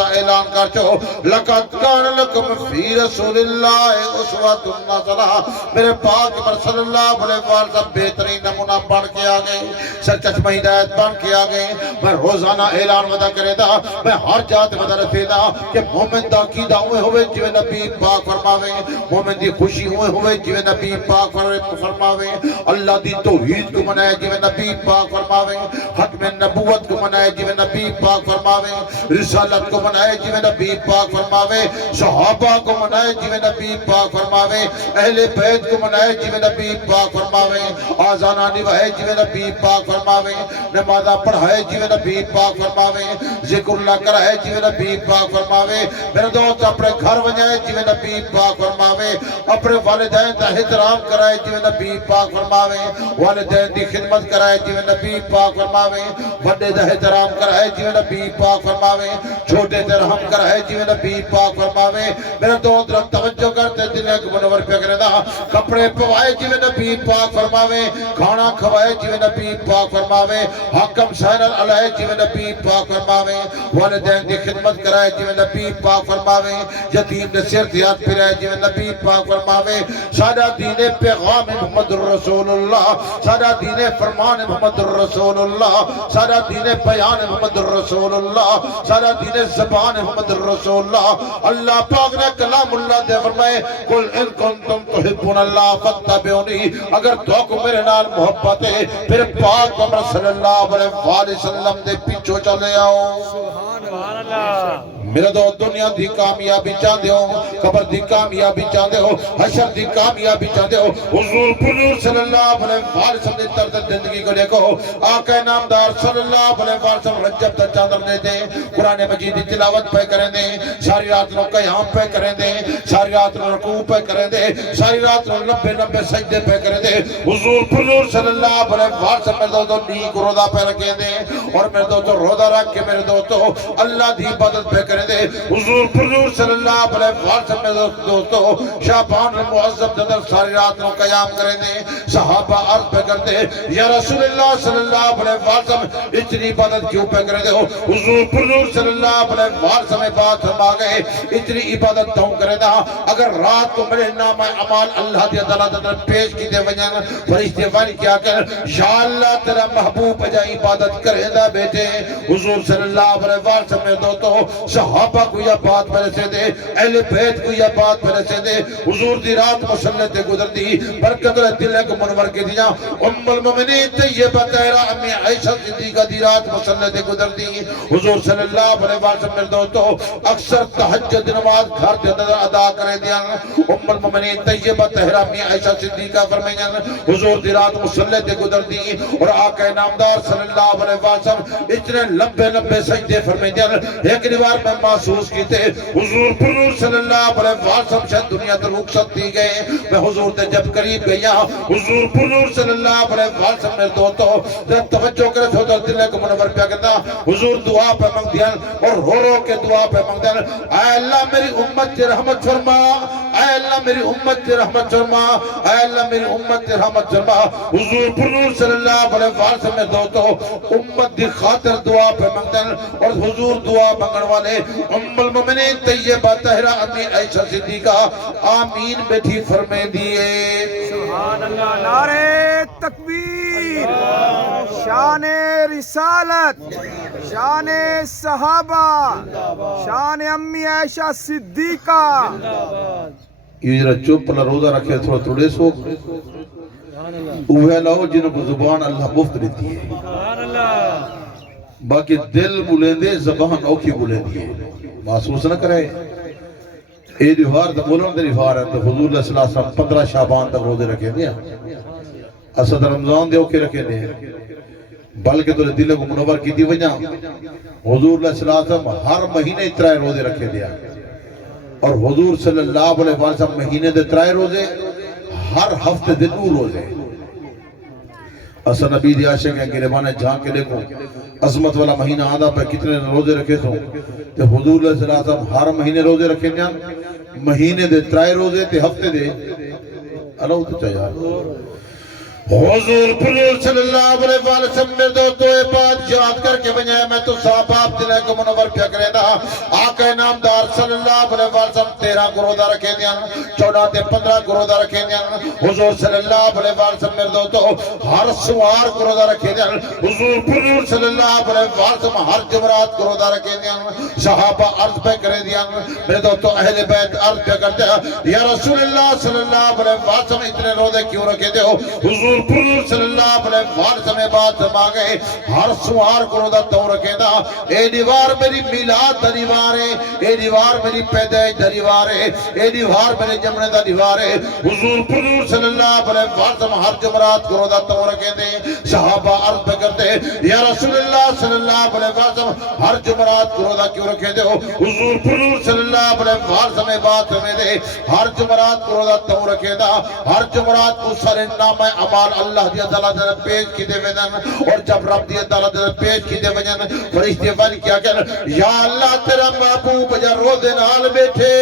دا اعلان کر چو لقد کان لکم فی رسول اللہ اسوۃ حسنہ میرے پاک پر صلی اللہ علیہ وسلم بہترین نمونہ بن کے آگئے سرچشمہ ہدایت بن کے آگئے میں روزانہ اعلان ودا کرے دا میں ہر جات ودا رکھے دا کہ مومن دا عقیدہ ہوئے جوے نبی پاک فرماوے مومن دی خوشی ہوئے جوے نبی پاک فرماوے اللہ دی توحید کو منائے جوے نبی پاک فرماوے ختم نبوت کو منائے جوے نبی پاک فرماوے رسالت کو منائے جوے نبی پاک فرماوے صحابہ کو منائے جوے نبی پاک فرماوے اہل بیت کو منائے جوے نبی پاک فرماوے آزانہ نبھائے جوے نبی پاک فرماوے نمازہ پڑھائے جوے نبی پاک فرماوے ذکر اللہ کرائے جوے نبی پاک فرماوے میرے دوست اپنے گھر وجائے جوے نبی پاک فرماوے اپنے والدین دا احترام کرائے جوے نبی پاک فرماوے والدین دی خدمت کرائے جوے نبی پاک فرماوے بڑے دا احترام کرائے جوے نبی پاک فرماوے چھوٹے تے رحم کرائے جوے نبی پاک فرماوے میرے دوست توجہ کرتے دل ایک منور پہ کرے دا کپڑے پوائے جوے نبی پاک فرماوے کھانا کھوائے جوے نبی پاک فرماوے حکم سائنر علیہ جوے نبی پاک فرماوے والدین دی خدمت کرائے جوے نبی پاک فرماوے یتیم نے سر دیات پھرائے جوے نبی پاک فرماوے سادہ دین پیغام محمد رسول اللہ سادہ دین فرمان محمد رسول اللہ سادہ دین بیان محمد رسول اللہ سادہ دین زبان محمد رسول اللہ اللہ پاک نے کلام اللہ دے فرمائے قل ان کنتم تحبون اللہ فاتبعونی اگر تو کو میرے نال محبت ہے پھر پاک محمد صلی اللہ علیہ وسلم دے پیچھو چلے آؤ سبحان اللہ میرے دو دنیا دی کامیابی چاہتے ہو قبر دی کامیابی چاہتے ہو حشر دی کامیابی چاہتے ہو حضور صلی اللہ علیہ وسلم نے طرز زندگی کو دیکھو آقا نامدار صلی اللہ علیہ وسلم رجب تا چاندر دے دیں قرآن مجید دی تلاوت پہ کریں دیں ساری رات نو قیام پہ کریں دیں ساری رات نو رکوع پہ کریں دیں ساری رات نو لبے سجدے پہ کریں دیں حضور صلی اللہ علیہ وسلم میرے دوستو نیک روزہ پہ رکھیں دیں اور میرے دوستو روزہ رکھ کے میرے دوستو اللہ دی عبادت پہ کریں دے حضور صلی اللہ علیہ وسلم میں دوستو شعبان المعظم دندر ساری رات نو قیام کریں دے صحابہ عرض پہ کرتے یا رسول اللہ صلی اللہ علیہ وسلم اتنی عبادت کیوں پہ کریں دے حضور صلی اللہ علیہ وسلم بات فرما گئے اتنی عبادت دوں کریں دا اگر رات کو میرے نام اعمال اللہ دی عدالت اندر پیش کی دے وجہ فرشتے وانی کیا کر یا اللہ تیرا محبوب جا عبادت کریں دا بیٹے حضور صلی اللہ علیہ وسلم میں دوستو صحابہ کو یہ بات میں رسے دے اہل بیت کو یہ بات میں رسے دے حضور دی رات مسلح تے گزر دی برکت رہ دل کو منور کے دیا ام المؤمنین طیبہ طاہرہ امی عائشہ صدیقہ دی رات مسلح تے گزر دی حضور صلی اللہ علیہ وسلم میرے دوستو اکثر تہجد نماز گھر دے اندر ادا کرے دیا ام المؤمنین طیبہ طاہرہ امی عائشہ صدیقہ فرمائیں حضور دی رات مسلح تے گزر دی اور آقا نامدار صلی اللہ علیہ وسلم اتنے لمبے سجدے فرمائیں ایک دیوار میں محسوس کیتے حضور صلی اللہ علیہ وسلم شاید دنیا در رخصت دی گئے میں حضور تے جب قریب گیا حضور صلی اللہ علیہ وسلم میرے دوستو توجہ کرے تو دل کو منور پیا کرتا حضور دعا پہ مانگ دیا اور رو کے دعا پہ مانگ دیا اے اللہ میری امت کی رحمت فرما اے اللہ میری امت کی رحمت فرما اے اللہ میری امت کی رحمت فرما حضور صلی اللہ علیہ وسلم میرے دوستو امت دی خاطر دعا پہ مانگ دیا اور حضور دعا مانگن والے ام المؤمنین طیبہ طاہرہ امی عائشہ صدیقہ آمین بیٹھی فرمے دیئے سبحان اللہ نعرہ تکبیر شان رسالت شان صحابہ شان امی عائشہ صدیقہ یہ جرا چوپ پلا روزہ رکھے تھوڑے سو اوہ لاؤ جنہوں کو زبان اللہ مفت دیتی ہے باقی دل بولیں دے زبان اوکھی بولیں دے محسوس نہ کرے اے دیوار تا بولن دے دیوار ہے تو حضور صلی اللہ علیہ وسلم 15 شعبان تک روزے رکھے دیا اسد رمضان دے اوکے رکھے دے بلکہ تو دل کو منور کی دی وجہ حضور صلی اللہ علیہ وسلم ہر مہینے اترائے روزے رکھے دیا اور حضور صلی اللہ علیہ وسلم مہینے دے اترائے روزے ہر ہفتے دے 2 روزے اسد نبی دی عاشق ہیں گریبانے جھانک کے دیکھو عظمت والا مہینہ آدھا پہ کتنے روزے رکھے سو تے حضور صلی اللہ علیہ وسلم ہر مہینے روزے رکھے دیا مہینے دے 3 روزے تے ہفتے دے اللہ تو چاہیے حضور پرور صلی اللہ علیہ وسلم میرے دوستو یہ بات یاد کر کے بجائے میں تو صاحب آپ دلے کو منور پیا کرے دا آقا نامدار صلی اللہ علیہ وسلم 13 گروہ رکھے دیا 14 تے 15 گروہ رکھے دیا حضور صلی اللہ علیہ وسلم میرے دوستو ہر سوار گروہ رکھے دیا حضور پرور صلی اللہ علیہ وسلم ہر جمرات گروہ رکھے دیا صحابہ عرض پہ کرے دیا میرے دوستو اہل بیت عرض پہ کرتے ہیں یا رسول اللہ صلی اللہ علیہ وسلم اتنے روزے کیوں رکھے دے ہو حضور پرور صلی اللہ علیہ وسلم بات مانگے ہر سوار کو روزہ تو رکھے دا اے دیوار میری میلاد دا دیوار ہے اے دیوار میری پیدائش دا دیوار ہے اے دیوار میرے جمعے دا دیوار ہے حضور پرور صلی اللہ علیہ وسلم ہر جمعرات کو روزہ تو رکھے دے صحابہ عرض پہ کرتے یا رسول اللہ صلی اللہ علیہ وسلم ہر جمعرات کو روزہ کیوں رکھے دے ہو حضور پرور صلی اللہ علیہ وسلم بات میں دے ہر جمعرات کو روزہ تو رکھے دا ہر جمعرات کو سر نام عمال اللہ دی عدالت نے پیش کی دے وجن اور جب رب دی عدالت نے پیش کی دے وجن فرشتے وال کیا کہن یا اللہ تیرا محبوب جا روزے نال بیٹھے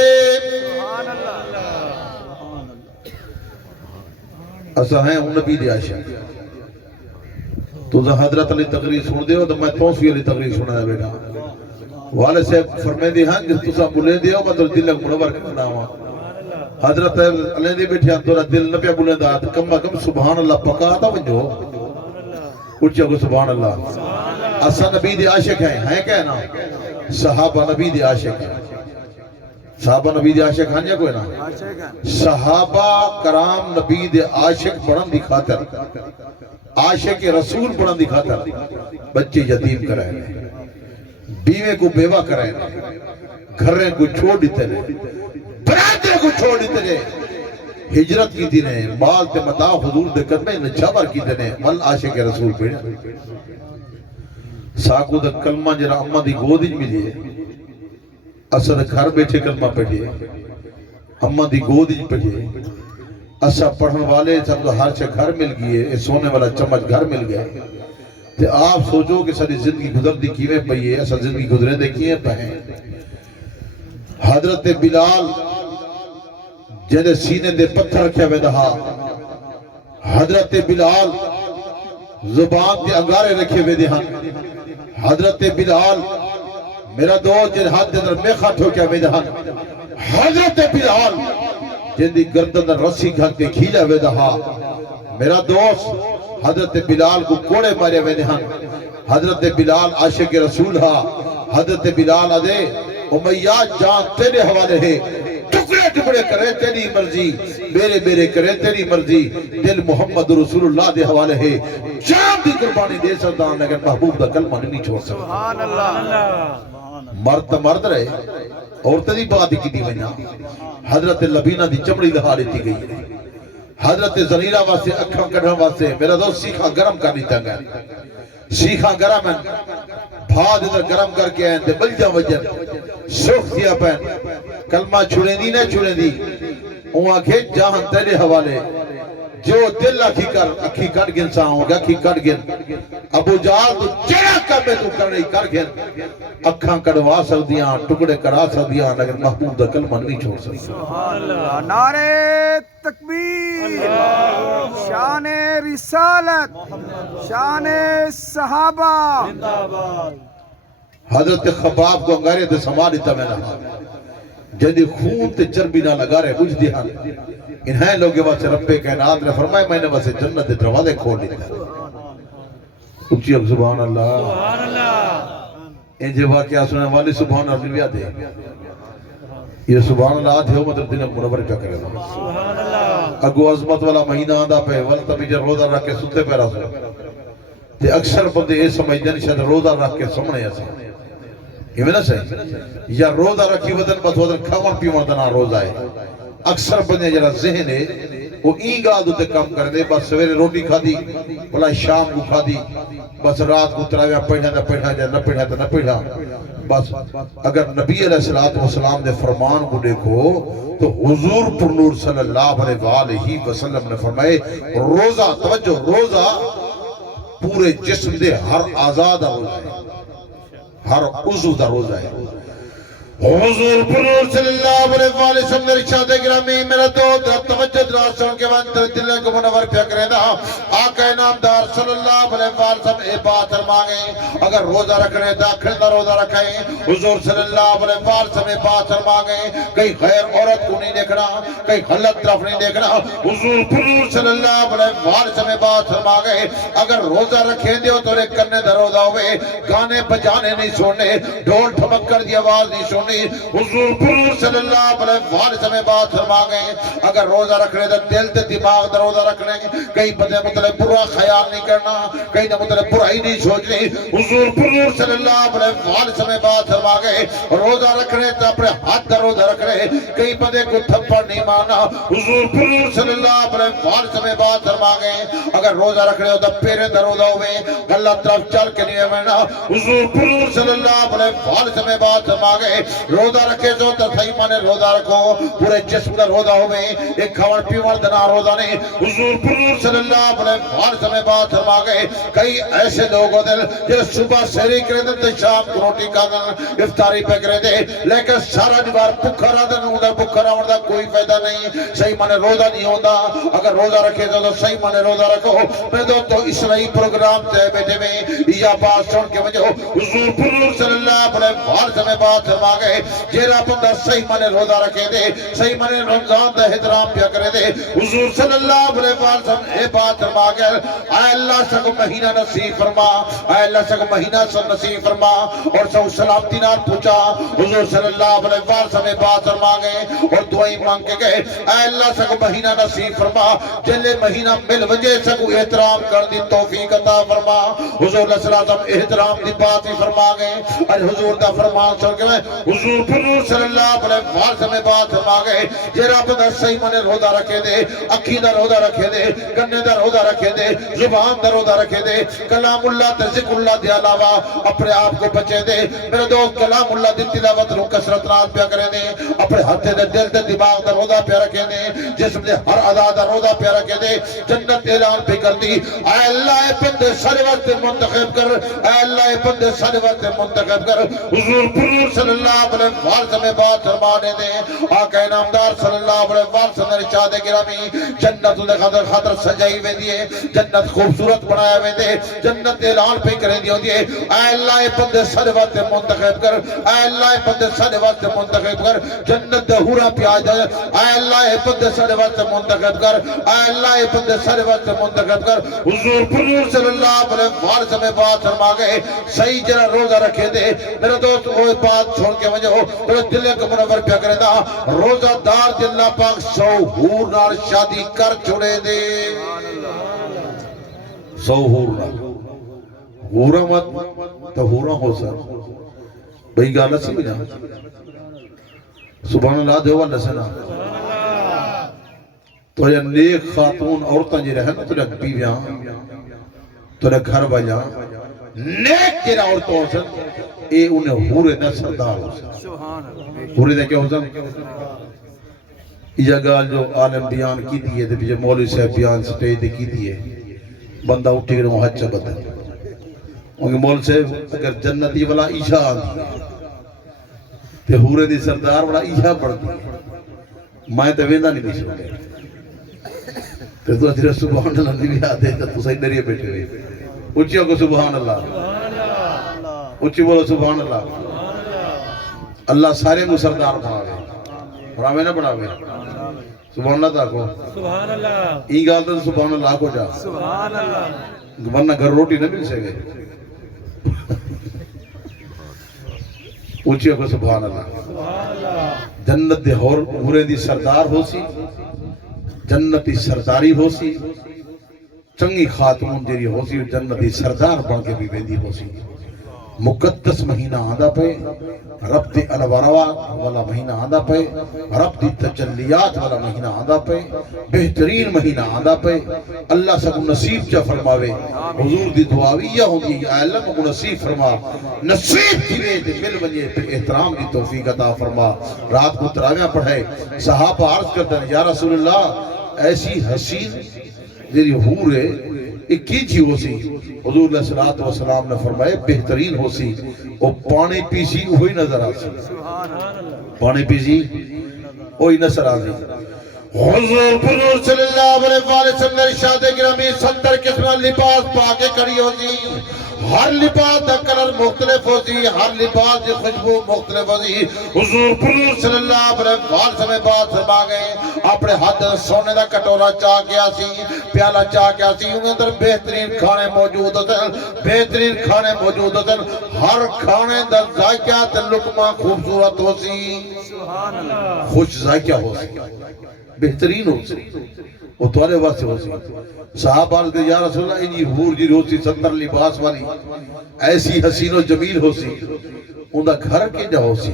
سبحان اللہ اسا ہیں نبی دی عاشق تو حضرت علی تقریر سن دے ہو تو میں توفی علی تقریر سنایا بیٹا والد صاحب فرمائے دی ہاں جس تسا بلے دے ہو میں تو دل منور کرنا ہوا حضرت علیہ دی بیٹھے تورا دل نہ پیا بولے دا کم کم سبحان اللہ پکا تا ونجو اچھا کو سبحان اللہ اسا نبی دی عاشق ہیں کہنا صحابہ نبی دی عاشق ہیں صحابہ نبی دی عاشق ہیں یا کوئی نا صحابہ کرام نبی دی عاشق بڑھن دی خاطر عاشق رسول بڑھن دی خاطر بچے یتیم کرائے بیوے کو بیوہ کرائے گھریں کو چھوڑ دیتے ہیں برادر کو چھوڑ دیتے ہیں ہجرت کی دینے مال تے متا حضور دے قدمے نچھاور کی دینے مل عاشق رسول پیڑے ساکو دا کلمہ جرا اممہ دی گودج ملی ہے اسا گھر بیٹھے کلمہ پڑھئے اممہ دی گودج پڑھئے اسا پڑھن والے سب تو ہر چھ گھر مل گئے سونے والا چمچ گھر مل گئے تے آپ سوچو کہ ساری زندگی گزر دی کیویں پئی ہے اسا زندگی گزرے دے کیویں پہیں حضرت بلال جنہیں سینے دے پتھر رکھے ہوئے دہا حضرت بلال زبان دے انگارے رکھے ہوئے دہا حضرت بلال میرا دوست جن ہاتھ دے در میخا ٹھوکے ہوئے دہا حضرت بلال جن دی گردن رسی گھن کے کھیلے ہوئے دہا میرا دوست حضرت بلال کو کوڑے مارے ہوئے دہا حضرت بلال عاشق رسول ہا حضرت بلال ادے امیہ جان تیرے حوالے ہے ٹکڑے ٹکڑے کرے تیری مرضی میرے کرے تیری مرضی دل محمد رسول اللہ دے حوالے ہے جان دی قربانی دے سردان لیکن محبوب دا کلمہ نہیں چھوڑ سکتا سبحان اللہ مرد رہے عورتیں دی بات کی دی وینا حضرت لبینہ دی چمڑی لہا لیتی گئی حضرت زنیرہ واسے اکھاں کڑھاں واسے میرا دوست سیکھا گرم کرنی تنگا سیکھا گرم ہے بھاد ادھر گرم کر کے آئیں دے بلجا وجن سوکھ دیا پہن کلمہ چھوڑیں دی نہ چھوڑیں دی وہاں کے جہاں تیرے حوالے جو دل اکھی کٹ گن سا ہوں گا اکھی کٹ گن ابو جال تو جڑا کر میں تو کرنے کر گن اکھاں کڑوا سکدیاں ٹکڑے کرا سکدیاں لیکن محبوب دا کلمہ نہیں چھوڑ سکتی سبحان اللہ نعرہ تکبیر شان رسالت شان صحابہ حضرت خباب کو انگارے دے سما دیتا میں نہ جدی خون تے چربی نہ لگا رہے بجھ دیا انہیں لوگے واسے رب کائنات نے فرمائے میں نے واسے جنت دروازے کھول دیتا اچھی اب سبحان اللہ ان جو واقعہ سننے والے سبحان اللہ بھی آتے یہ سبحان اللہ آتے ہو مطلب دن منور کیا کرے دا اگو عظمت والا مہینہ آدھا پہ ولتا بھی جر روزہ رکھ کے ستے پہ رہا تے اکثر بندے یہ سمجھ جانی شاید روزہ رکھ کے سمنے ایسا یہ میں نہ صحیح یا روزہ رکھی ودن بس ودن کھاون پیون دنا روزہ ہے اکثر بندے جرا ذہن ہے وہ اینگا دوتے کام کر دے بس سویرے روٹی کھا دی بلا شام کو کھا دی بس رات کو تراویہ پڑھا نہ پڑھا جائے نہ پڑھا تو نہ پڑھا بس اگر نبی علیہ السلام نے فرمان کو دیکھو تو حضور پر نور صلی اللہ علیہ وسلم نے فرمائے روزہ توجہ روزہ پورے جسم دے ہر آزاد روزہ ہے ہر عضو دا روزہ ہے حضور پرور صلی اللہ علیہ وسلم نے ارشاد گرامی میرا دوست توجہ دراسوں کے وقت دل کو منور پیا کرے دا آقا نامدار صلی اللہ علیہ وسلم اے بات فرمائیں اگر روزہ رکھنے داخل دا روزہ رکھیں حضور صلی اللہ علیہ وسلم اے بات فرمائیں کئی غیر عورت کو نہیں دیکھنا کئی غلط طرف نہیں دیکھنا حضور پرور صلی اللہ علیہ وسلم اے بات فرمائیں اگر روزہ رکھیں دیو تو ایک کرنے دا روزہ ہوئے گانے بجانے نہیں سننے ڈھول ٹھمکر دی آواز نہیں سننے حضور پرور صلی اللہ علیہ وسلم بات فرما گئے اگر روزہ رکھنے دا دل تے دماغ دا روزہ رکھنے کئی بدے مطلب برا خیال نہیں کرنا کئی دا مطلب برائی نہیں سوچنی حضور پرور صلی اللہ علیہ وسلم بات فرما گئے روزہ رکھنے تا اپنے ہاتھ دا روزہ رکھنے کئی بدے کو تھپڑ نہیں مانا حضور پرور صلی اللہ علیہ وسلم بات فرما گئے اگر روزہ رکھنے دا پیرے دا روزہ ہوئے اللہ طرف چل کے نہیں ہوئے حضور پرور صلی اللہ علیہ وسلم بات فرما گئے روزہ رکھے تو صحیح مانے روزہ رکھو پورے جسم کا روزہ ہوئے ایک کھوڑ پیوڑ دنا روزہ نہیں حضور پرور صلی اللہ علیہ وسلم بات فرما گئے کئی ایسے لوگ ہوتے جو صبح سحری کرے دے شام کو روٹی کھا دے افطاری پہ کرے دے لیکن سارا دیوار بھوکا رہا دے ادھر بھوکا رہا ہوتا کوئی فائدہ نہیں صحیح مانے روزہ نہیں ہوتا اگر روزہ رکھے تو صحیح مانے روزہ رکھو میں تو اسرائی پروگرام سے بیٹھے میں یا بات سن کے وجہ حضور پرور صلی اللہ علیہ وسلم بات فرما گئے جیرا بندہ صحیح مانے روزہ رکھے دے صحیح مانے رمضان دا احترام پیا کرے دے حضور صلی اللہ علیہ وسلم اے بات فرما گئے اے اللہ سکو مہینہ نصیب فرما اے اللہ سکو مہینہ سن نصیب فرما اور سو سلامتی نال پوچھا حضور صلی اللہ علیہ وسلم بات فرما گئے اور دعائیں مانگ کے گئے اے اللہ سکو مہینہ نصیب فرما جلے مہینہ مل وجہ سکو احترام کر دی توفیق عطا فرما حضور صلی اللہ علیہ وسلم احترام دی بات ہی فرما گئے اور حضور دا فرمان سن کے حضور پرور صلی اللہ علیہ وسلم بات فرما گئے جیرا بندہ صحیح مانے روزہ رکھے دے اکھی دا روزہ رکھے دے گنے دا روزہ رکھے دے زبان دا روزہ رکھے دے کلام اللہ تے ذکر اللہ دے علاوہ اپنے آپ کو بچے دے میرے دوست کلام اللہ دی تلاوت رو کثرت نال پیا کرے دے اپنے ہتھے دے دل تے دماغ دا روزہ پیا رکھے دے جسم دے ہر اعضاء دا روزہ پیا رکھے دے جنت اعلان پہ کر دی اے اللہ اے بندے سارے وقت منتخب کر اے اللہ اے بندے سارے وقت منتخب کر حضور پرور صلی اللہ علیہ وسلم بات فرمانے دے آقا نامدار صلی اللہ علیہ وسلم ارشاد گرامی جنت دے خاطر سجائی وے دیے جنت خوبصورت بنایا وے دے جنت اعلان پہ کرے دیو دیے اے اللہ اے بندے سارے وقت منتخب کر اے اللہ اے بندے سارے وقت منتخب کر جنت دے حورا پہ آ جائے اے اللہ اے بندے سارے وقت منتخب کر اے اللہ اے بندے سارے وقت منتخب کر حضور پرور صلی اللہ علیہ وسلم بات فرما گئے صحیح جرا روزہ رکھے دے میرے دوست وہ بات چھوڑ کے وجہ ہو تو دل کو منور پیا کرے دا روزہ دار دے اللہ پاک 100 حور نال شادی کر چھوڑے دے 100 حور نال حورا مت تو حورا ہو سر بھئی گالا سی بجا سبحان اللہ دے والا سنا تو یہ نیک خاتون عورتاں جی رہے نا تو لگ بیویاں تو لگ گھر بجا نیک جیرا عورتوں ہو سن اے انہیں حورے دا سردار ہو سن حورے دا کیا ہو سن یہ گال جو عالم بیان کی دیئے دے پیچھے مولوی صاحب بیان سٹیج دے کی دیئے بندہ اٹھے گئے محجہ بدل انہیں مولوی صاحب اگر جنتی والا عیشہ آدھی تے حورے دی سردار والا عیشہ پڑھ دی میں تے ویندہ نہیں بیچ رہے تے تو اچھے سبحان اللہ بھی آدھے تو صحیح نریے بیٹھے ہوئے اچھے کو سبحان اللہ اچھے بولو سبحان اللہ اللہ سارے کو سردار بناوے بناوے نہ بناوے سبحان اللہ تاکو سبحان اللہ این گال تو سبحان اللہ کو جا سبحان اللہ ورنہ گھر روٹی نہ مل سکے اچھے کو سبحان اللہ جنت دے حورے دی سردار ہو سی جنتی سرداری ہو سی چنگی خاتون جیری ہو سی جنتی سردار بن کے بھی ویندی ہو سی مقدس مہینہ آدھا پہ رب دی الوروات والا مہینہ آدھا پہ رب دی تجلیات والا مہینہ آدھا پہ بہترین مہینہ آدھا پہ اللہ سب نصیب چا فرماوے حضور دی دعاویہ ہوں گی اے اللہ کو نصیب فرما نصیب کیوے دے مل ونجے پہ احترام دی توفیق عطا فرما رات کو تراویہ پڑھائے صحابہ عرض کرتا ہے یا رسول اللہ ایسی حسین جیری حور ہے ایک کی جی ہو سی حضور علیہ السلام نے فرمائے بہترین ہو سی وہ پانی پیسی وہی نظر آسی پانی پیسی وہی نظر آسی حضور پرور صلی اللہ علیہ وسلم نے ارشاد گرامی 70 قسم لباس پاکے کڑی ہوتی ہر لباس دا کلر مختلف ہوتی ہر لباس دی خوشبو مختلف ہوتی حضور پرور صلی اللہ علیہ وسلم بات فرما گئے اپنے ہاتھ سونے دا کٹورا چاہ گیا سی پیالہ چاہ گیا سی ان اندر بہترین کھانے موجود ہوتے بہترین کھانے موجود ہوتے ہر کھانے دا ذائقہ تے لقمہ خوبصورت ہو سی خوش ذائقہ ہو سی بہترین ہو سی وہ توارے واسے ہو سی صحابہ نے یا رسول اللہ انہی حور جی ہو سی 70 لباس والی ایسی حسین و جمیل ہو سی اندھا گھر کے جا ہو سی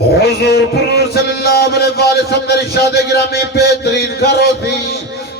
حضور پرور صلی اللہ علیہ وسلم نے ارشاد گرامی بہترین گھر ہو سی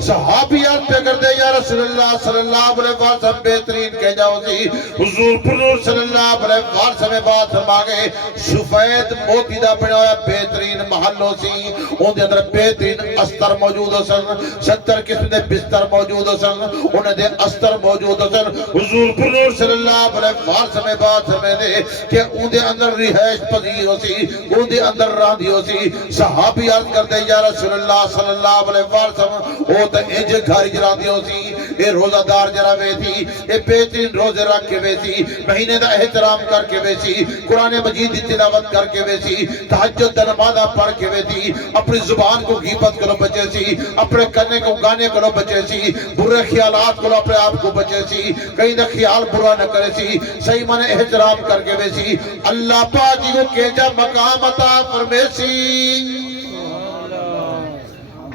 صحابیات پہ کر دے یا رسول اللہ صلی اللہ علیہ وسلم بہترین کہہ جاؤ سی حضور پرور صلی اللہ علیہ وسلم بات فرما گئے سفید موتی دا بنا ہوا بہترین محل ہو سی ان دے اندر بہترین استر موجود ہو سن 70 قسم دے بستر موجود ہو سن انہیں دے استر موجود ہو سن حضور پرور صلی اللہ علیہ وسلم بات فرما دے کہ ان دے اندر رہائش پذیر ہو سی ان دے اندر راندھی ہو سی صحابیات کر دے یا رسول اللہ صلی اللہ علیہ وسلم او انجے گھاری جرا دیو سی اے روزہ دار جرا وے تھی اے بہترین روزے رکھ کے وے سی مہینے دا احترام کر کے وے سی قرآن مجید دی تلاوت کر کے وے سی تہجد دا نمازہ پڑھ کے وے سی اپنی زبان کو غیبت کرو بچے سی اپنے کرنے کو گانے کرو بچے سی برے خیالات کو اپنے آپ کو بچے سی کہیں دا خیال برا نہ کرے سی صحیح معنی احترام کر کے وے سی اللہ پاک کو کیجا مقام عطا فرمے سی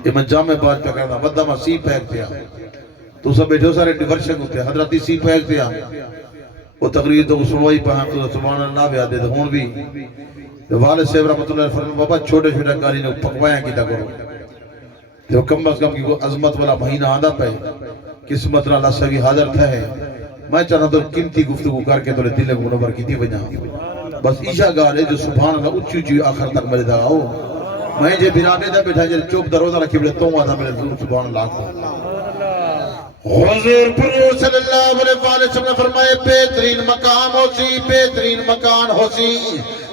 یہ میں جامع بات پہ کرنا بدہ میں سی پیک دیا تو سب بیٹھو سارے ڈیورشن ہوتے ہیں حضرتی سی پیک دیا وہ تقریر تو سنوائی پہ ہم تو سبحان اللہ بھی آدھے تھے ہون بھی والد صاحب رحمت اللہ فرمائے بابا چھوٹے چھوٹے گالی نے پکوائیں کی کرو تو کم از کم کی کوئی عظمت والا مہینہ آدھا پہ قسمت اللہ سوی حاضر تھا ہے میں چاہتا تو قیمتی گفتگو کر کے تو دل منور کی تھی وجہ بس عشاء گاہ جو سبحان اللہ اچھی اچھی آخر تک ملے دا آؤ میں جے بیرانے دا بیٹھا جے چوب دروزہ رکھی بلے تو آدھا میرے ضرور سبحان اللہ کو حضور پرور صلی اللہ علیہ وسلم نے فرمائے بہترین مقام ہو سی بہترین مکان ہو سی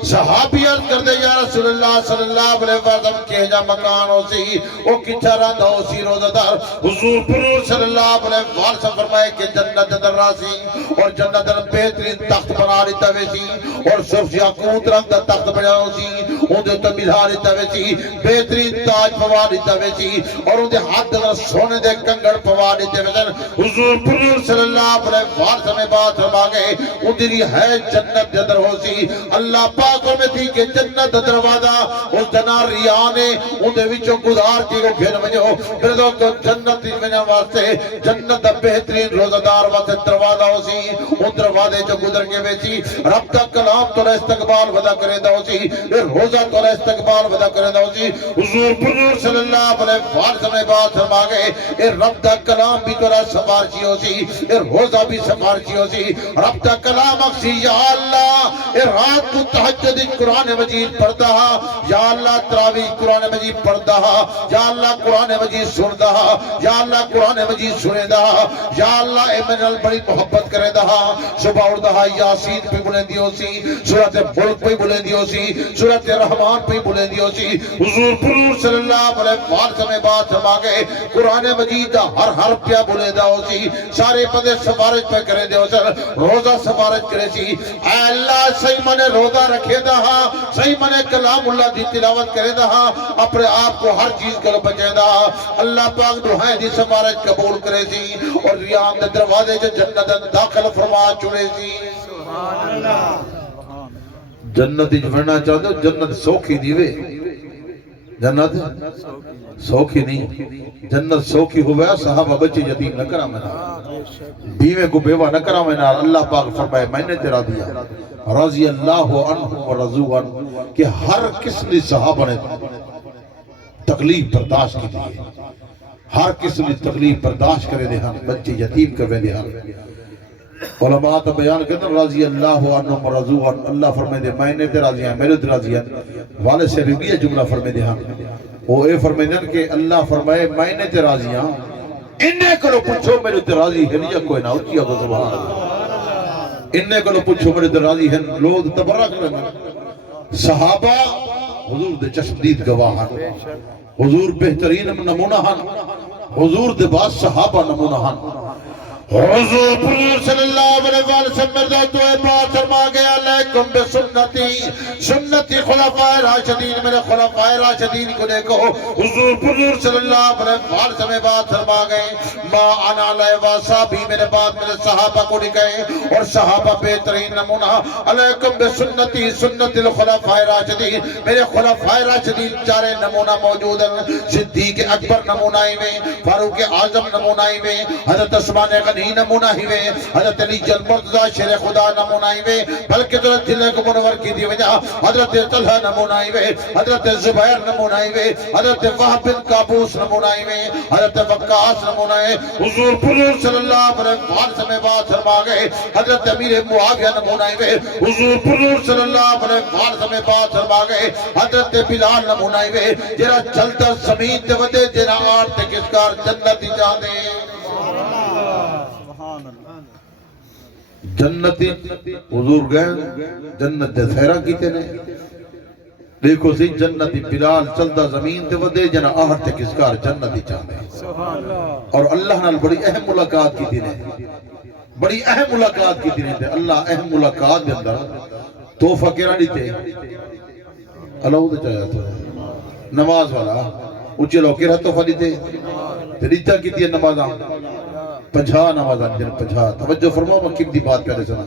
صحابی عرض کر دے یا رسول اللہ صلی اللہ علیہ وسلم کہہ جا مکان ہو سی وہ کچھا رہا ہو سی روزہ دار حضور پرور صلی اللہ علیہ وسلم فرمائے کہ جنت در راسی اور جنت در بہترین تخت بنا لیتا وے سی اور سرخ یاقوت رنگ دا تخت بنا ہو سی ان دے تو ملا لیتا وے سی بہترین تاج پوا لیتا وے سی اور ان دے ہاتھ در سونے دے کنگڑ پوا لیتے وے حضور پرور صلی اللہ علیہ وسلم بات فرما گئے ان دی ہے جنت در ہو سی اللہ پاک میں تھی کہ جنت دروازہ اس جنا ریانے ان دے وچوں گزار کے کو گھن ونجو پھر تو جنت دی وجہ واسطے جنت دا بہترین روزہ دار واسطے دروازہ ہو سی ان دروازے جو گزر کے ویسی رب دا کلام تو استقبال ودا کرے دا ہو سی روزہ تو استقبال ودا کرے دا ہو سی حضور پرور صلی اللہ علیہ وسلم بات فرما گئے اے رب دا کلام بھی تو سفارشی ہو سی اے روزہ بھی سفارشی ہو سی رب دا کلام اکسی یا اللہ اے رات کو تحجد قرآن مجید پڑھتا یا اللہ تراویح قرآن مجید پڑھتا یا اللہ قرآن مجید سنتا یا اللہ قرآن مجید سنتا یا اللہ اے من بڑی محبت کرے دا صبح اڑتا یاسین پہ بلندی ہو سی سورت ملک پہ بلندی ہو سی سورت رحمان پہ بلندی ہو سی حضور پرور صلی اللہ علیہ وسلم بات فرما گئے قرآن مجید ہر حرف پہ بلندہ ہو سی سارے پدے سفارش پہ کرے دے ہو سر روزہ سفارش کرے سی اے اللہ صحیح منے روزہ رکھے دا صحیح منے کلام اللہ دی تلاوت کرے دا اپنے آپ کو ہر چیز کرو بچے دا اللہ پاک دعائیں دی سفارش قبول کرے سی اور ریان دے دروازے جو جنت داخل فرما چلے سی سبحان اللہ جنت ہی جھڑنا چاہتے ہو جنت سوکھی دیوے جنت سوکھی نہیں جنت سوکھی ہوئے صحابہ بچے یتیم نہ کرا منا بیوے کو بیوہ نہ کرا منا اللہ پاک فرمائے میں نے تیرا دیا رضی اللہ عنہ و رضو عنہ کہ ہر قسم دی صحابہ نے تکلیف برداشت کی دیئے ہر قسم دی تکلیف برداشت کرے دے ہم بچے یتیم کرے دے ہم علماء تا بیان کرنا رضی اللہ عنہ و رضو عنہ اللہ فرمائے دے میں نے تیرا دیا میرے تیرا دیا والد سے بھی یہ جملہ فرمائے دے ہم وہ اے فرمائے دے کہ اللہ فرمائے میں نے تیرا دیا انہیں کو پوچھو میرے تے راضی ہے نہیں کوئی نہ اچھی آگا سبحان اللہ انہیں کو پوچھو میرے تے راضی ہے لوگ تبرک لگا صحابہ حضور دے چشمدید گواہن حضور بہترین نمونہ ہن حضور دے بعد صحابہ نمونہ ہن حضور صلی اللہ علیہ وسلم مرد دعائے پاک فرما گیا علیکم بسنتی سنتی خلفاء راشدین میرے خلفاء راشدین کو دیکھو حضور صلی اللہ علیہ وسلم بات فرما گئے ما انا علیہ وصحابی میرے بعد میرے صحابہ کو لکھے اور صحابہ بہترین نمونہ علیکم بسنتی سنت الخلفاء راشدین میرے خلفاء راشدین چارے نمونہ موجود ہیں صدیق اکبر نمونہ میں فاروق اعظم نمونہ میں حضرت عثمان غنی نمونہ ہی وے حضرت علی جل مرتضی شیر خدا نمونہ ہی وے بلکہ حضرت دل کو منور کی دی وجہ حضرت طلحہ نمونہ ہی وے حضرت زبیر نمونہ ہی وے حضرت وہب بن قابوس نمونہ ہی وے حضرت وقاص نمونہ ہے حضور صلی اللہ علیہ وسلم بات فرما گئے حضرت امیر معاویہ نمونہ ہی وے حضور صلی اللہ علیہ وسلم بات فرما گئے حضرت بلال نمونہ ہی وے جرا چلتا زمین تے ودے جرا آر تے کسکار جنت ہی جاندے جنتی حضور گئے جنت دے سیرہ کیتے نے دیکھو سی جنتی بلال چلدا زمین تے ودے جنا آہر تے کسکار جنتی چاہتے اور اللہ نال بڑی اہم ملاقات کی نے بڑی اہم ملاقات کی نے اللہ اہم ملاقات دے اندر تحفہ کیڑا دیتے اللہ دے چاہیا تو نماز والا اچھے لوگ کیڑا تحفہ دیتے تے دیتا کیتی نمازاں 50 نمازاں جن 50 توجہ فرماؤ میں کم دی بات پہلے سنا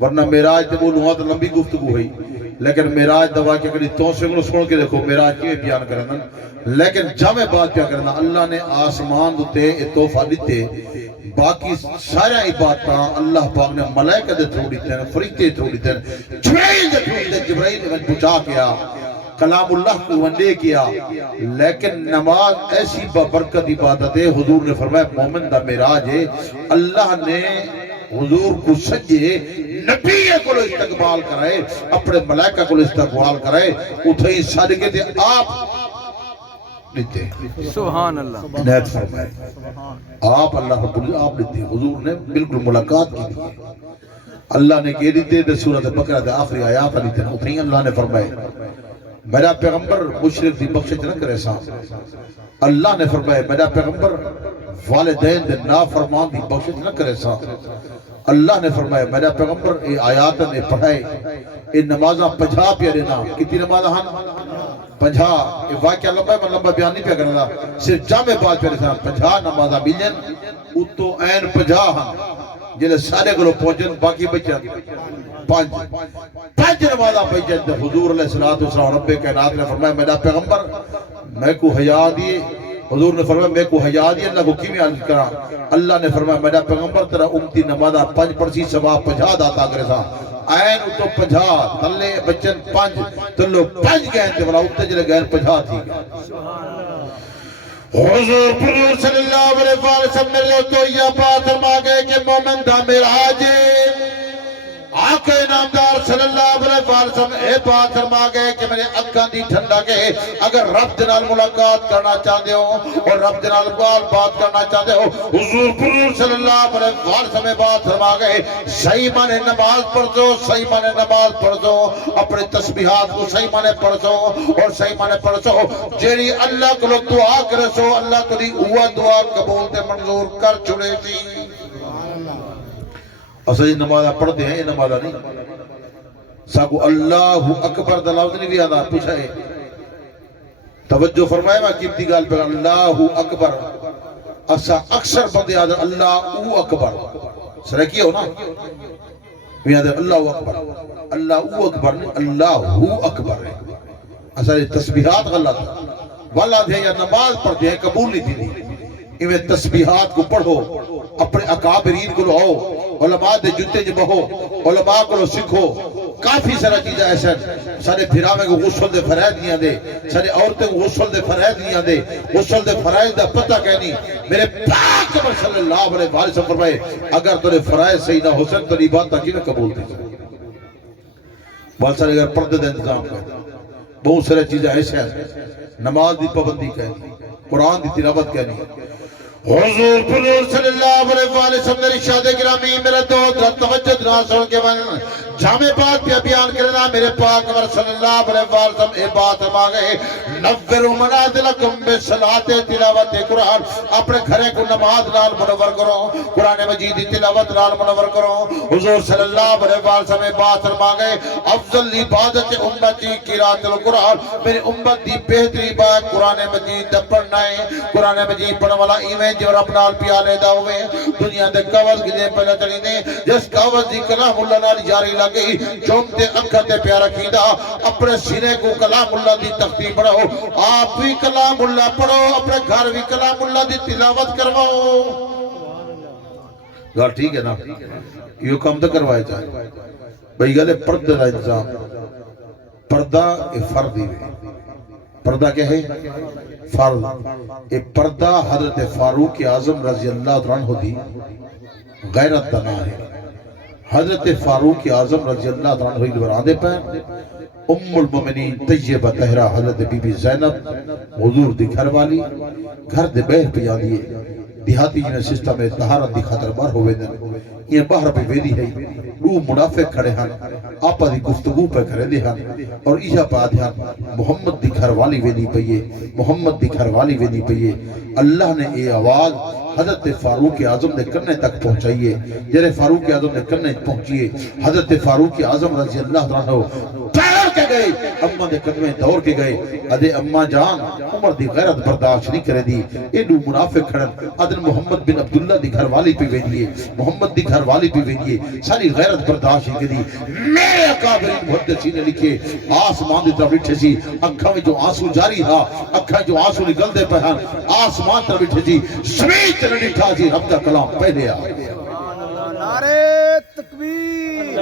ورنہ معراج تے بولوں ہاں تو لمبی گفتگو ہوئی لیکن معراج دوا کے کڑی تو سے انہوں سن کے دیکھو معراج کیویں بیان کرنا لیکن جامع بات کیا کرنا اللہ نے آسمان دوتے تحفہ دیتے باقی سارا عبادتاں اللہ پاک نے ملائکہ دے تھرو دیتے ہیں فرشتے تھرو دیتے ہیں جبرائیل دے تھرو دیتے ہیں جبرائیل نے پہنچا کیا کلام اللہ کو ونڈے کیا لیکن نماز ایسی بابرکت عبادت ہے حضور نے فرمایا مومن دا معراج ہے اللہ نے حضور کو سجے نبی کو استقبال کرائے اپنے ملائکہ کو استقبال کرائے اتھائی صدقے تھے آپ لیتے سبحان اللہ نیت فرمائے آپ اللہ رب العزت آپ لیتے حضور نے بالکل ملاقات کی دی اللہ نے کہہ دیتے دے سورۃ بقرہ دے آخری آیات لیتے اتھائی اللہ نے فرمائے میرا پیغمبر مشرک دی بخشش نہ کرے سا اللہ نے فرمایا میرا پیغمبر والدین دے نافرمان دی بخشش نہ کرے سا اللہ نے فرمایا میرا پیغمبر اے آیات نے پڑھائے اے نمازاں 50 پیارے نا کتنی نمازاں ہن 50 اے واقعہ لمبا ہے میں لمبا بیان نہیں پیا کرنا صرف جامع بات پیارے سا 50 نمازاں ملن اتو این 50 ہن جلے سارے گلو پہنچن باقی بچن پانچ نمازاں پہنچن حضور علیہ السلام رب کائنات نے فرمایا میرا پیغمبر میں کو حیا دیے حضور نے فرمایا میں کو حیا دیے اللہ کو کیویں عرض کرا اللہ نے فرمایا میرا پیغمبر تیرا امتی نمازاں 5 پڑسی ثواب 50 داتا کرے سا این تو 50 تلے بچن 5 تلو 5 گئے تے والا اتے جڑے گئے 50 تھی حضور صلی اللہ علیہ وسلم نے تو یہ بات فرما گئے کہ مومن دا معراج آقا نامدار صلی اللہ علیہ وسلم اے بات فرما گئے کہ میرے اکھاں دی ٹھنڈا کے اگر رب دے نال ملاقات کرنا چاہتے ہو اور رب دے نال بات کرنا چاہتے ہو حضور صلی اللہ علیہ وسلم بات فرما گئے صحیح معنی نماز پڑھ دو صحیح معنی نماز پڑھ دو اپنے تسبیحات کو صحیح معنی پڑھ دو اور صحیح معنی پڑھ دو جیڑی اللہ کو دعا کرے سو اللہ تیری وہ دعا قبول تے منظور کر چھڑے تھی اسے نمازہ پڑھتے ہیں یہ نمازہ نہیں ساکو اللہ اکبر دلاؤت نہیں بھی آدھا پوچھا ہے توجہ فرمائے میں کیمتی گال پر اللہ اکبر اسا اکثر بندے آدھا اللہ اکبر سرکی ہو نا بھی آدھا اللہ اکبر نہیں اللہ اکبر ہے اسا یہ تسبیحات غلط والا دے یا نماز پڑھتے ہیں قبول نہیں تھی انہیں تسبیحات کو پڑھو اپنے اکابرین کو لو علماء دے جتے جو بہو علماء کو لو سکھو کافی سارا چیزیں ایسا سارے پھراویں کو غسل دے فرائض دیا دے سارے عورتیں کو غسل دے فرائض دیا دے غسل دے فرائض دا پتہ کہنی میرے پاک صلی اللہ علیہ وسلم فرمائے اگر تورے فرائض صحیح نہ ہو سکتا تو یہ بات تاکہ نہ قبول تھی بہت سارے اگر پردے دے انتظام کہتے بہت سارے چیزیں ایسے ہیں نماز دی پابندی کہنی قرآن دی تلاوت کہنی حضور صلی اللہ علیہ وسلم نے ارشاد گرامی میرا دوست توجہ نہ سن کے من جامع بات پہ بیان کرنا میرے پاک صلی اللہ علیہ وسلم اے بات مانگے نور منازلکم بصلاۃ تلاوت قرآن اپنے گھرے کو نماز نال منور کرو قرآن مجید کی تلاوت نال منور کرو حضور صلی اللہ علیہ وسلم اے بات مانگے افضل عبادت امتی قرات القرآن میری امت دی بہتری بات قرآن مجید پڑھنا ہے قرآن مجید پڑھنے والا ایویں جو رب نال پیالے دا ہوئے دنیا دے قوض گلے پہلے چلی دے جس قوض دی کلام اللہ نال جاری لگئی چومتے اکھا تے پیارا کیدا اپنے سینے کو کلام اللہ دی تختی پڑھو آپ بھی کلام اللہ پڑھو اپنے گھر بھی کلام اللہ دی تلاوت کرواؤ گھر ٹھیک ہے نا یہ کام تو کروائے جائے بھئی گلے پردہ دا انتظام پردہ فردی پردہ کیا ہے فرض یہ پردہ حضرت فاروق اعظم رضی اللہ عنہ دی غیرت دنا ہے حضرت فاروق اعظم رضی اللہ عنہ ہی ورادے پر ام المومنین طیبہ طہرہ حضرت بی بی زینب حضور دی گھر والی گھر دے بہر پہ آدھیے دیہاتی جنہیں سسٹم میں طہارت دی خطر بار ہوئے دن یہ باہر پہ ویدی ہے دو منافق کھڑے ہیں آپا دی گفتگو پہ کرے دے ہیں اور ایجا پہ آدھے ہیں محمد دی گھر والی ویدی پہیے محمد دی گھر والی ویدی پہیے اللہ نے یہ آواز حضرت فاروق اعظم نے کرنے تک پہنچائیے جرے فاروق اعظم نے کرنے پہنچیے حضرت فاروق اعظم رضی اللہ عنہ دوڑ کے گئے اماں دے قدمیں دوڑ کے گئے ادھے اماں جان عمر دی غیرت برداشت نہیں کرے دی اینو منافق کھڑن ادھن محمد بن عبداللہ دی گھر والی پہ ویدیے محمد دی گھر والی پہ ویدیے ساری غیرت برداشت نہیں کری میرے اکابرین محدثین نے لکھے آسمان دی طرف اٹھے سی اکھاں میں جو آنسو جاری ہا اکھاں جو آنسو نکل دے پہن آسمان طرف اٹھے سی سمیت نے لکھا سی رب دا کلام پہلے آ نعرہ تکبیر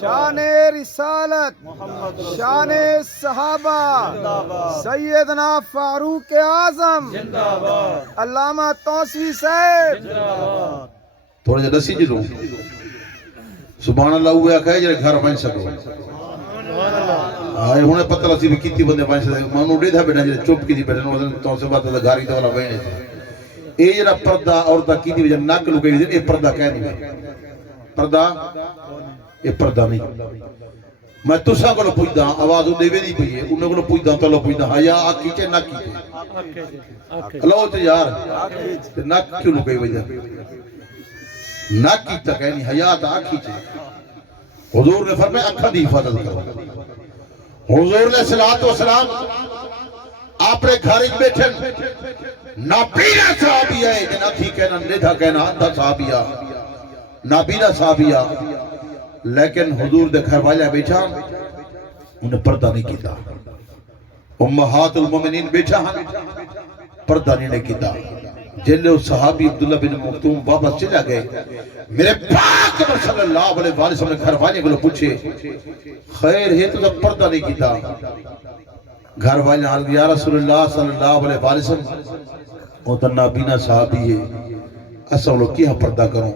شان رسالت شان صحابہ سیدنا فاروق اعظم علامہ توسیع صاحب تھوڑے جا دسی جلو سبحان اللہ ہوئے آکھا ہے جنہیں گھر بن سکو آئے ہونے پتہ لسی بھی کتی بندے بن سکو مانو ڈے تھا بیٹھا جنہیں چوپ کی دی بیٹھا نوزن تو سے بات ہے گھاری تو والا بہنے تھے اے جنہ پردہ عورتہ کی دی وجہ ناک لکے دی اے پردہ کہہ نہیں پردہ اے پردہ نہیں میں تسا کو لو پوچھدا آواز دے وی نہیں پئی انہاں کو پوچھدا تو لو پوچھدا حیا آکھی تے نہ کی اللہ تے یار تے ناک کیوں لکے وجہ ناک کی تک ہے نہیں حیا تا آکھی تے حضور نے فرمایا اکھاں دی حفاظت کرو حضور نے صلوات و سلام اپنے گھر وچ بیٹھن نابینا صحابی ہے کہ نہ تھی کہنا ندھا کہنا اندھا صحابیہ نابینا صحابیہ لیکن حضور دے گھر والے بیٹھا انہیں پردہ نہیں کیتا امہات المومنین بیٹھا پردہ نہیں کیتا جلے صحابی عبداللہ بن مکتوم واپس چلا گئے میرے پاک صلی اللہ علیہ وسلم نے گھر والے کو پوچھے خیر ہے تو جب پردہ نہیں کیتا گھر والے عرض یا رسول اللہ صلی اللہ علیہ وسلم وہ تو نابینا صحابی ہے ایسا لوگ کیا پردہ کروں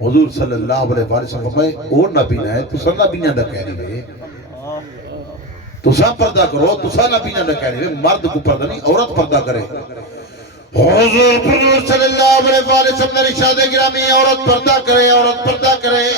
حضور صلی اللہ علیہ وسلم فرمائے اور نابینا ہے تو سا نابینا نہ کہہ رہی ہے تو سا پردہ کرو تو سا نابینا نہ کہہ رہی ہے مرد کو پردہ نہیں عورت پردہ کرے حضور صلی اللہ علیہ وسلم نے ارشاد گرامی عورت پردہ کرے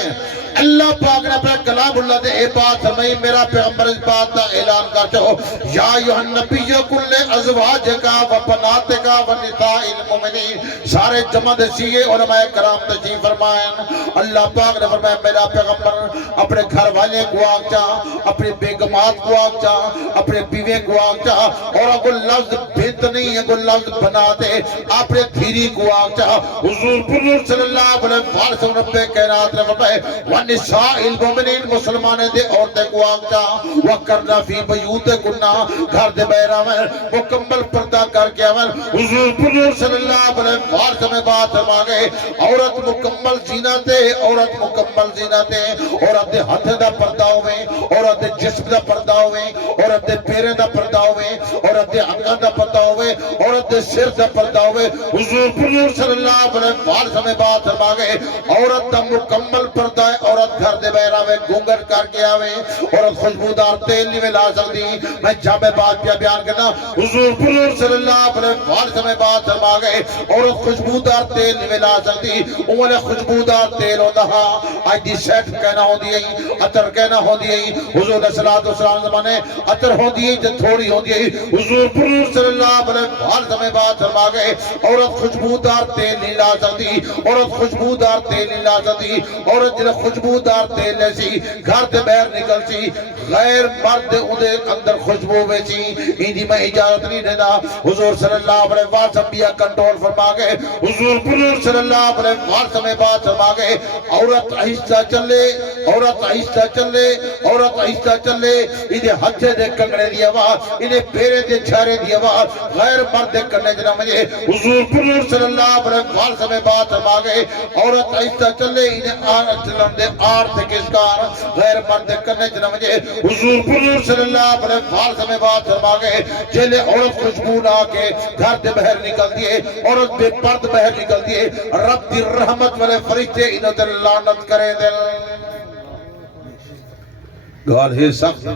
اللہ پاک نے اپنے کلام اللہ دے اے بات فرمائی میرا پیغمبر اس بات کا اعلان کرتے ہو یا ایھا النبی کل ازواجک و بناتک و نساء المؤمنین سارے جمع دسیے علماء کرام تشریف فرمائیں اللہ پاک نے فرمایا میرا پیغمبر اپنے گھر والے کو آگچا اپنے بیگمات کو آگچا اپنے بیوے کو آگچا اور اگر لفظ بھیت نہیں ہے اگر لفظ بنا دے اپنے دھیری کو آگچا حضور صلی اللہ علیہ وسلم رب کائنات نے فرمایا نساء المؤمنین مسلمانے دے عورتیں کو آگتا وَقَرْنَا فِي بَيُوتِكُنَّا گھر دے بیرہ میں مکمل پردہ کر کے حضور صلی اللہ علیہ وسلم بات فرما گئے عورت مکمل زینت ہے عورت مکمل زینت ہے عورت دے ہاتھ دا پردہ ہوئے عورت دے جسم دا پردہ ہوئے عورت دے پیرے دا پردہ ہوئے عورت دے انگاں دا پردہ ہوئے عورت دے سر دا پردہ ہوئے حضور صلی اللہ علیہ وسلم بات فرما گئے عورت دا مکمل پردہ ہے عورت گھر دے بہر آوے گونگٹ کر کے آوے عورت خوشبودار تیل نہیں لا سکتی میں جامع بات پہ بیان کرنا حضور پر صلی اللہ علیہ وسلم بات فرما گئے عورت خوشبودار تیل نہیں لا سکتی انہیں خوشبودار تیل ہوتا آج دی سیٹ کہنا ہو دی عطر کہنا ہو دی حضور صلی اللہ علیہ وسلم زمانے عطر ہو دی جو تھوڑی ہو دی حضور پر صلی اللہ علیہ وسلم بات فرما گئے عورت خوشبودار تیل نہیں لا سکتی عورت خوشبودار تیل نہیں لا سکتی عورت جنہیں خوشبودار تیل لیسی گھر دے بہر نکل سی غیر مرد انہیں اندر خوشبو بیسی ہندی میں اجازت نہیں دینا حضور صلی اللہ علیہ وسلم بھی کنٹرول فرما گئے حضور صلی اللہ علیہ وسلم بات فرما گئے عورت آہستہ چلے عورت آہستہ چلے عورت آہستہ چلے انہیں ہتھے دے کنگڑے دی آواز انہیں پیرے دے چھارے دی آواز غیر مرد دے کرنے جنہ مجھے حضور صلی اللہ علیہ وسلم بات فرما گئے عورت آہستہ چلے انہیں آرت چلن دے آرت کسکار غیر مرد دے کرنے جنہ مجھے حضور صلی اللہ علیہ وسلم بات فرما گئے جلے عورت خوشبو نہ کے گھر دے بہر نکل دیئے عورت بے پرد بہر نکل دیئے رب دی رحمت والے فرشتے انہوں دے لعنت کرے دل گال ہے سخت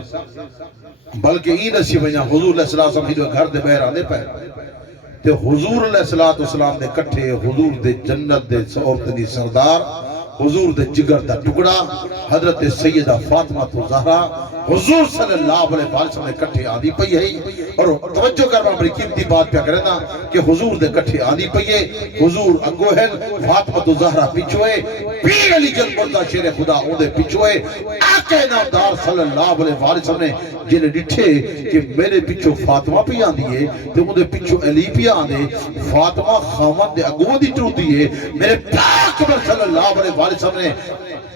بلکہ این اسی وجہ حضور علیہ السلام ہی گھر دے بہر آنے پہ تے حضور علیہ السلام دے کٹھے حضور دے جنت دے عورت دی سردار حضور دے جگر دا ٹکڑا حضرت سیدہ فاطمہ زہرا حضور صلی اللہ علیہ وسلم نے کٹھے آدھی پئی ہے اور توجہ کرنا بڑی قیمتی بات پہ کرنا کہ حضور دے کٹھے آدھی پئی ہے حضور اگو ہے فاطمہ زہرا پیچھوئے پیر علی جل مردہ شیر خدا اون دے پیچھوئے آقا نامدار صلی اللہ علیہ وسلم نے جنہیں ڈٹھے کہ میرے پیچھو فاطمہ پہ آن دیئے تو اون دے پیچھو علی پہ آن دے فاطمہ خامن دے اگو دی ٹوٹ دیئے میرے پاک پر صلی اللہ علیہ وسلم نے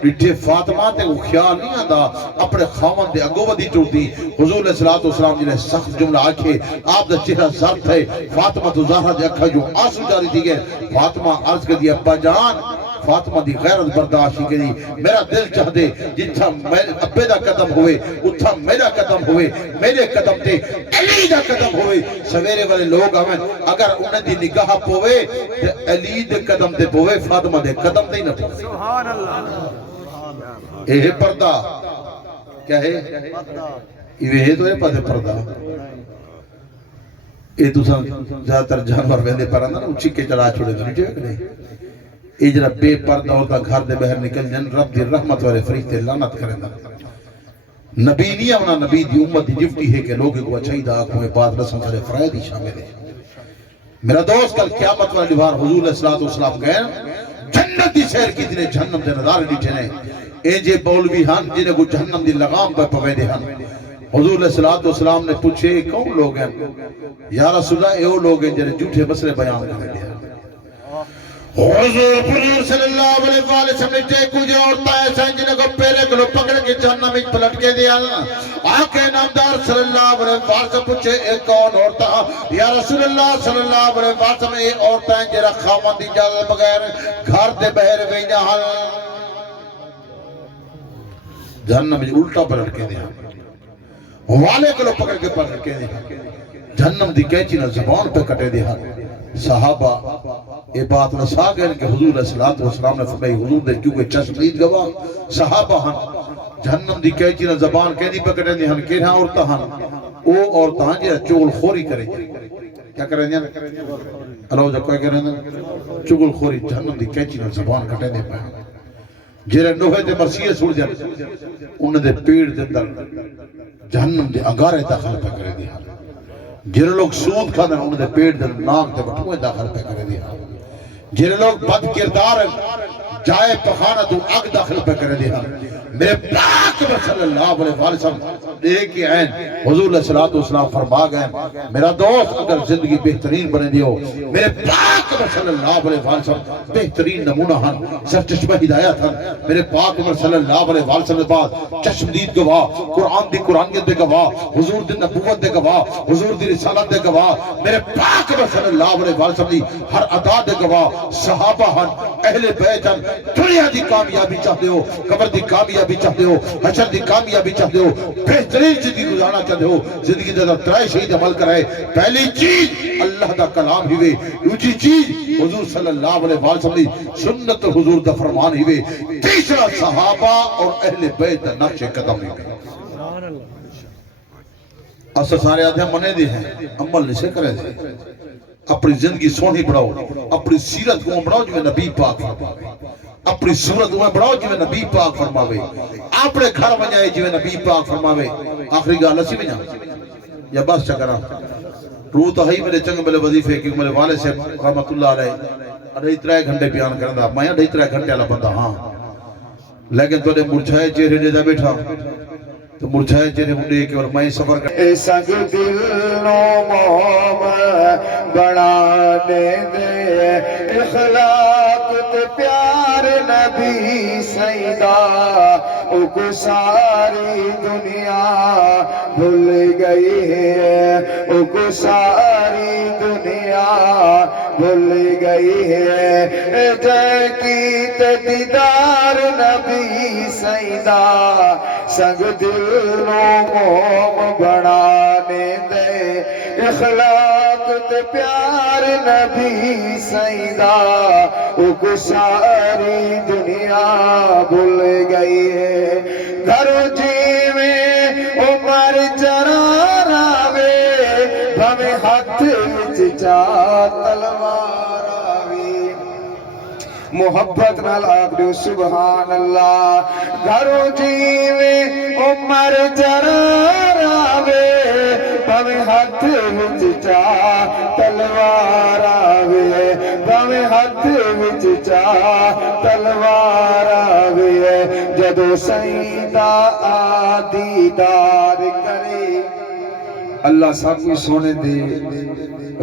ڈٹھے فاطمہ تے وہ خیال نہیں آندا اپنے خامن دے اگو ودی ٹوٹ دی حضور علیہ السلام جنہیں سخت جملہ آکھے آپ دا چہرہ زرد ہے فاطمہ زہرا دے اکھا جو آنسو جاری دی گئے فاطمہ عرض کر دی ابا جان فاطمہ دی غیرت برداشت کی میرا دل چاہ دے جتھا ابے دا قدم ہوئے اتھا میرا قدم ہوئے میرے قدم تے علی دا قدم ہوئے سویرے والے لوگ ہمیں اگر انہیں دی نگاہ پوے تے علی دے قدم تے پوے فاطمہ دے قدم تے ہی نہ پوے سبحان اللہ اے ہے پردہ کیا ہے یہ ہے تو ہے پردہ اے تو زیادہ تر جانور ویندے پر اندر اچھی کے چڑھا چھوڑے تو نہیں نہیں اجرا بے پردہ ہوتا گھر دے بہر نکل جن رب دی رحمت والے فرشتے لعنت کریں دا نبی نہیں ہونا نبی دی امت دی جفتی ہے کہ لوگوں کو اچھائی دا آنکھوں میں بات رسم کرے فرائدی شامل ہے میرا دوست کل قیامت والی بار حضور علیہ السلام گئے جنت دی سیر کی جنہیں جہنم دے نظارے نیٹھے نے اے جے بولوی ہن جنہیں کو جہنم دی لغام پہ پوے دے ہن حضور علیہ السلام نے پوچھے کون لوگ ہیں یا رسول اللہ اے لوگ ہیں جنہیں جھوٹے مسئلے بیان کریں دے حضور صلی اللہ علیہ وسلم نے ٹیکو جو عورتہ ایسا جنہیں کو پیرے کلو پکڑ کے جہنم میں پلٹ کے دیا آقا نامدار صلی اللہ علیہ وسلم پوچھے ایک کون عورتہ یا رسول اللہ صلی اللہ علیہ وسلم اے عورتہ ہیں جنہیں خامن دی اجازت بغیر گھر دے بہر وینا حل جہنم میں الٹا پلٹ کے دیا والے کلو پکڑ کے پلٹ کے دیا جہنم دی کیچی نہ زبان پہ کٹے دیا صحابہ یہ بات نسا گئے کہ حضور علیہ السلام نے فرمائی حضور دے کیونکہ چشمید گواہ صحابہ ہن جہنم دی کیچی نہ زبان کہنی پکڑے دی ہن کہنا عورتہ ہن او عورتہ ہن جہاں چغل خوری کرے کیا کریں دیا اللہ جا کوئی کریں دیا چغل خوری جہنم دی کیچی نہ زبان کٹے دے پائے جہاں نوہے دے مرسیے سوڑ جائے انہیں دے پیڑ دے در جہنم دے اگارے داخل پہ کرے دیا جنہیں لوگ سود کھانا انہیں دے پیڑ دے ناک دے بٹھوئے داخل پہ کرے دیا جنہیں لوگ بد کردار جائے پخانہ تو اگ داخل پہ کرے دیا میرے پاک صلی اللہ علیہ وسلم ایک ہی عین حضور علیہ السلام فرما گئے میرا دوست اگر زندگی بہترین بنے دیو میرے پاک صلی اللہ علیہ وسلم بہترین نمونہ ہن سر چشمہ ہدایت ہن میرے پاک صلی اللہ علیہ وسلم نے بعد چشمدید گواہ قرآن دی قرآنیت دے گواہ حضور دی نبوت دے گواہ حضور دی رسالت دے گواہ میرے پاک صلی اللہ علیہ وسلم دی ہر ادا دے گواہ صحابہ ہن اہل بیت ہن دنیا دی کامیابی چاہتے ہو قبر دی کامیابی چاہتے ہو حشر دی کامیابی چاہتے ہو بہترین زندگی گزارنا چاہتے ہو زندگی دے ترائے شہید عمل کرائے پہلی چیز اللہ دا کلام ہی وے دوسری چیز حضور صلی اللہ علیہ وسلم دی سنت حضور دا فرمان ہی وے تیسرا صحابہ اور اہل بیت دا نقش قدم ہی وے اصل سارے آدھے منے دی ہیں عمل نہیں سے کرے دے اپنی زندگی سونی بڑھاؤ اپنی سیرت کو بڑھاؤ جو نبی پاک فرماوے اپنی صورت کو بڑھاؤ جو نبی پاک فرماوے اپنے گھر بنائے جو نبی پاک فرماوے آخری گال اسی میں جاؤ یا بس چکرہ روح تو ہی میرے چنگ میرے وظیفے کیوں میرے والد سے رحمت اللہ علیہ اڑھائی 3 گھنٹے بیان کرنا میں 3 گھنٹے والا بندہ ہاں لیکن تو نے مرجھائے چہرے دے دا بیٹھا تو مرجھائے چہرے منڈے کے اور میں سفر کر اے سنگ دل نو موم بڑھانے دے اخلاق تے پیار نبی سیدہ او کو ساری دنیا بھول گئی ہے او کو ساری دنیا بھول گئی ہے جے کی تے دیدار نبی سیدہ سنگ دل نو موم بڑھانے دے اخلاق تے پیار نبی سیدہ او کو ساری دنیا بھول گئی ہے گھر جی میں عمر جرار آوے بھویں ہاتھ وچ چا تلوار آوے محبت نال آکھو سبحان اللہ گھروں جی میں عمر جرار آوے بھویں ہاتھ وچ چا تلوار آوے بھویں ہاتھ وچ چا تلوار آوے جدو سیدہ دیدار کرے اللہ سب کو سونے دے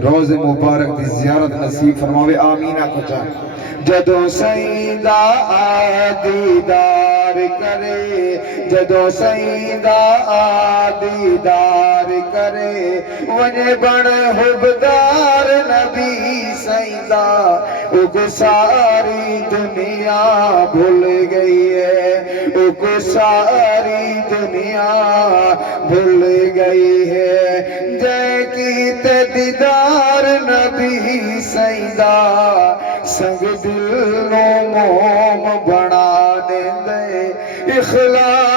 روز مبارک دی زیارت نصیب فرماوے آمین آکھو چاہے جدو سیدہ دیدار کرے جدو سیدہ دیدار کرے ونے بن حبدار نبی سیدہ او کو ساری دنیا بھول گئی ہے او کو ساری دنیا بھول گئی ہے جے کی تے دیدار نبی سیدہ سنگ دل نو موم بڑھانے دے اخلاق